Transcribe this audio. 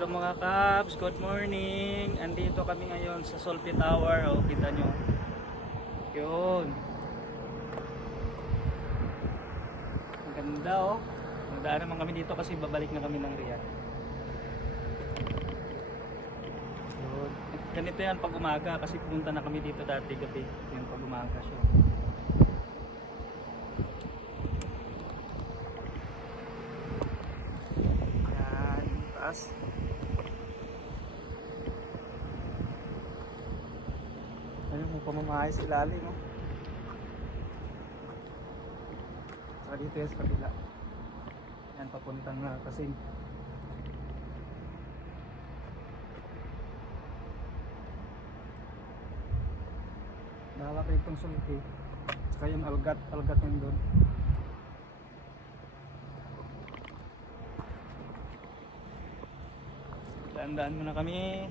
Hello mga Kabs, good morning. Andito kami ngayon sa Solpi Tower. O, kita nyo. Yun. Ang ganda oh. Nagdaan naman kami dito kasi babalik na kami ng Riyadh. Yun. Ganito yan pag umaga kasi pumunta na kami dito dati gabi. Yan pag umaga siya. Yan, taas. Ayun, may pamamahay sa ilalim, no? Saka dito yan sa kabila. Yan, papuntang na Kasing. Nalaki itong sulki. Saka yung algat yan doon. Daan-daan muna kami.